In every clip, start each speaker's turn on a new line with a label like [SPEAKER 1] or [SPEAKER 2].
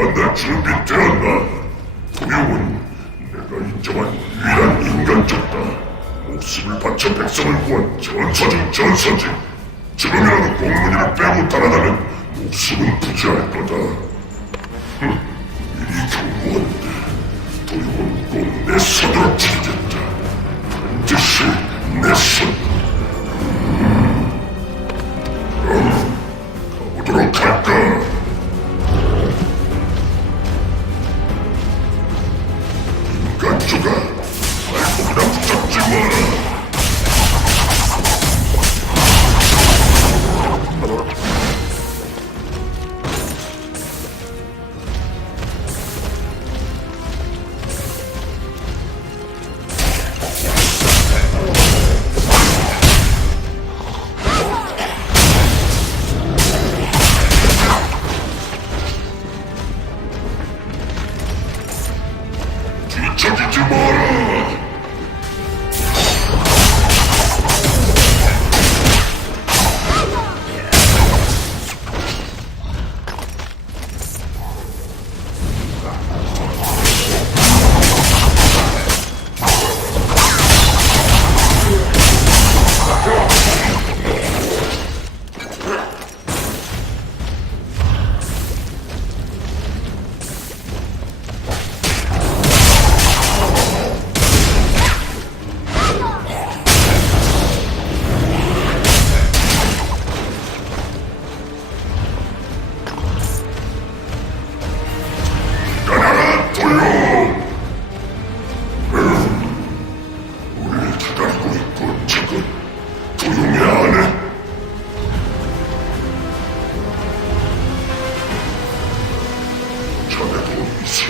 [SPEAKER 1] 만날 준비되었나? 도영은 내가 인정한 유일한 인간적다. 목숨을 바쳐 백성을 구한 전사 중 전사지. 지금이라도 공문이를 빼고 달아나면 목숨은 부지할 거다. 흠, 일이 경무한데 도영은 꼭내 손으로 죽이겠다. 반드시 내 손.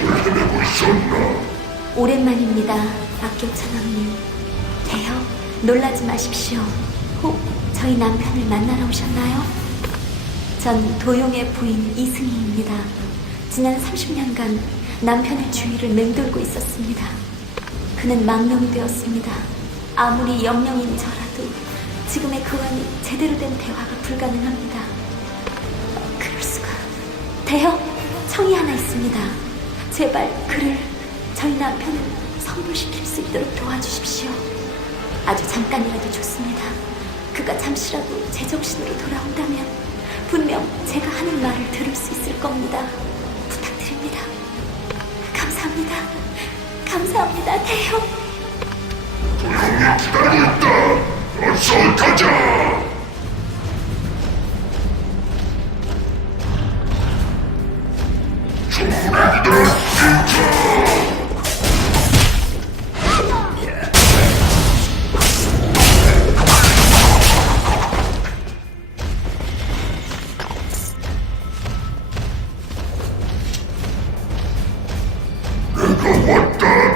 [SPEAKER 1] 헤매고 있었나?
[SPEAKER 2] 오랜만입니다, 악교 천왕님. 대여, 놀라지 마십시오. 혹 저희 남편을 만나러 오셨나요? 전 도용의 부인 이승희입니다. 지난 30년간 남편의 주위를 맴돌고 있었습니다. 그는 망령이 되었습니다. 아무리 영령인 저라도 지금의 그와는 제대로 된 대화가 불가능합니다. 그럴 수가. 대여, 청이 하나 있습니다. 제발 그를 저희 남편을 성불시킬 수 있도록 도와주십시오. 아주 잠깐이라도 좋습니다. 그가 잠시라도 제정신으로 돌아온다면 분명 제가 하는 말을 들을 수 있을 겁니다. 부탁드립니다. 감사합니다. 감사합니다, 대형.
[SPEAKER 1] 도용이 기다리고 있다. 어서 가자. 조문이 도용.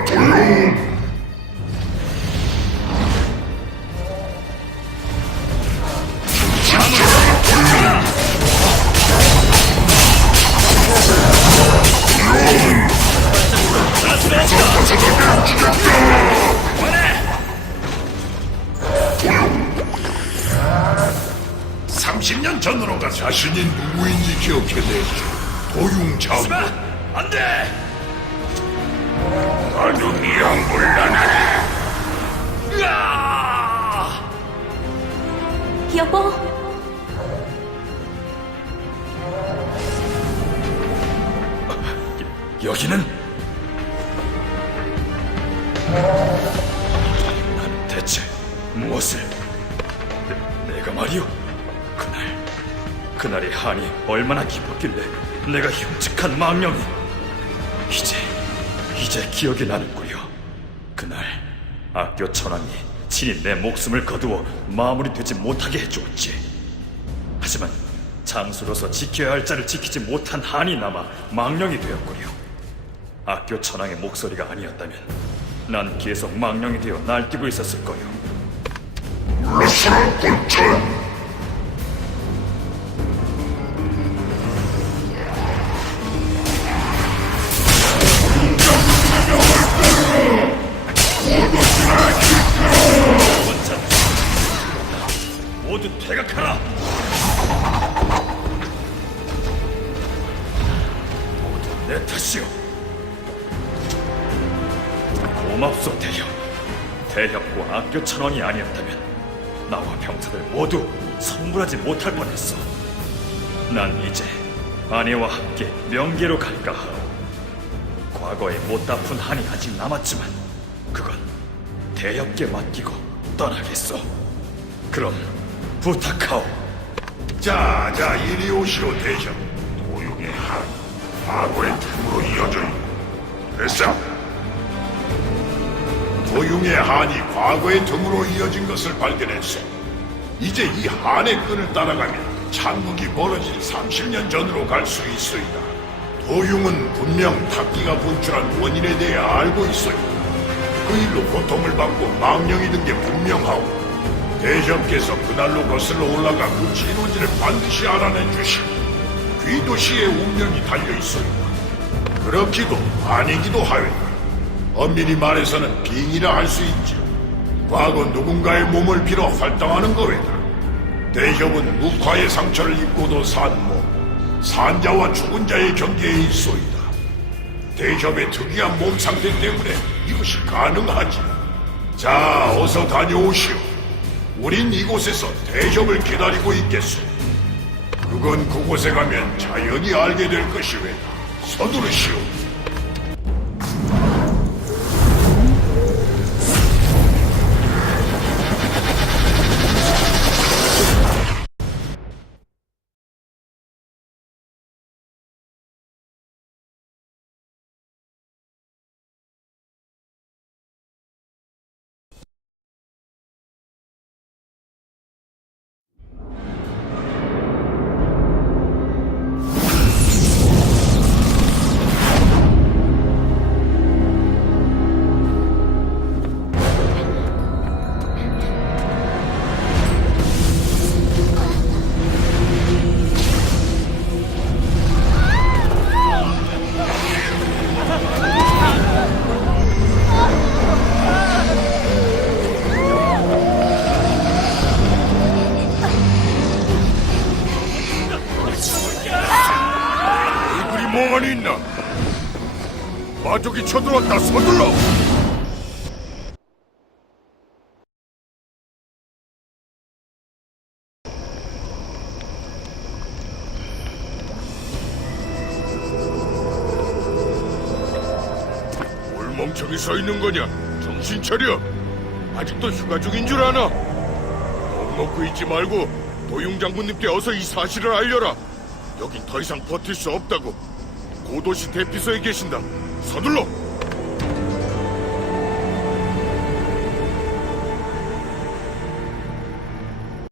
[SPEAKER 1] 년 전으로 가 자신이 누구인지 기억해내죠. 도융 장군.
[SPEAKER 3] 안 돼!
[SPEAKER 1] 아주 미양불란하네.
[SPEAKER 3] 으아!
[SPEAKER 2] 여보,
[SPEAKER 3] 여기는 난 대체 무엇을 내, 내가 말이오 그날 그날의 한이 얼마나 깊었길래 내가 흉측한 망령이 이제 이제 기억이 나는구려 그날 악교 천왕이 친히 내 목숨을 거두어 마무리되지 못하게 해주었지 하지만 장수로서 지켜야 할 자를 지키지 못한 한이 남아 망령이 되었구려. 악교 천왕의 목소리가 아니었다면 난 계속 망령이 되어 날뛰고 있었을 거요.
[SPEAKER 1] 물러서라, 권천.
[SPEAKER 3] 대협과 악교 천왕이 아니었다면 나와 병사들 모두 선물하지 못할 뻔했어. 난 이제 아내와 함께 명계로 갈까 하오. 과거에 못 갚은 한이 아직 남았지만 그건 대협께 맡기고 떠나겠어. 그럼 부탁하오.
[SPEAKER 4] 자, 자, 이리 오시오, 대장. 도용의 한, 과거의 틈으로 이어져 있고. 됐어. 도용의 한이 과거의 틈으로 이어진 것을 발견했어. 이제 이 한의 끈을 따라가면 창국이 벌어진 30년 전으로 갈 수 있소이다. 도용은 분명 탁기가 분출한 원인에 대해 알고 있어요. 그 일로 고통을 받고 망령이 든 게 분명하오. 대장께서 그날로 거슬러 올라가 그 진원지를 반드시 알아내 주시고 귀도시의 운명이 달려 있소이다. 그렇기도 아니기도 하외다. 엄밀히 말해서는 빙이라 할 수 있지. 과거 누군가의 몸을 빌어 활동하는 거외다. 대협은 묵화의 상처를 입고도 산 몸, 산자와 죽은 자의 경계에 있소이다. 대협의 특이한 몸 상태 때문에 이것이 가능하지. 자, 어서 다녀오시오. 우린 이곳에서 대협을 기다리고 있겠소. 그건 그곳에 가면 자연히 알게 될 것이외다. 서두르시오. 마족이 쳐들어왔다. 서둘러. 뭘 멍청이 서 있는 거냐? 정신 차려. 아직도 휴가 중인 줄 아나? 못 먹고 있지 말고 도용 장군님께 어서 이 사실을 알려라. 여긴 더 이상 버틸 수 없다고. 고도시 대피소에 계신다. 서둘러.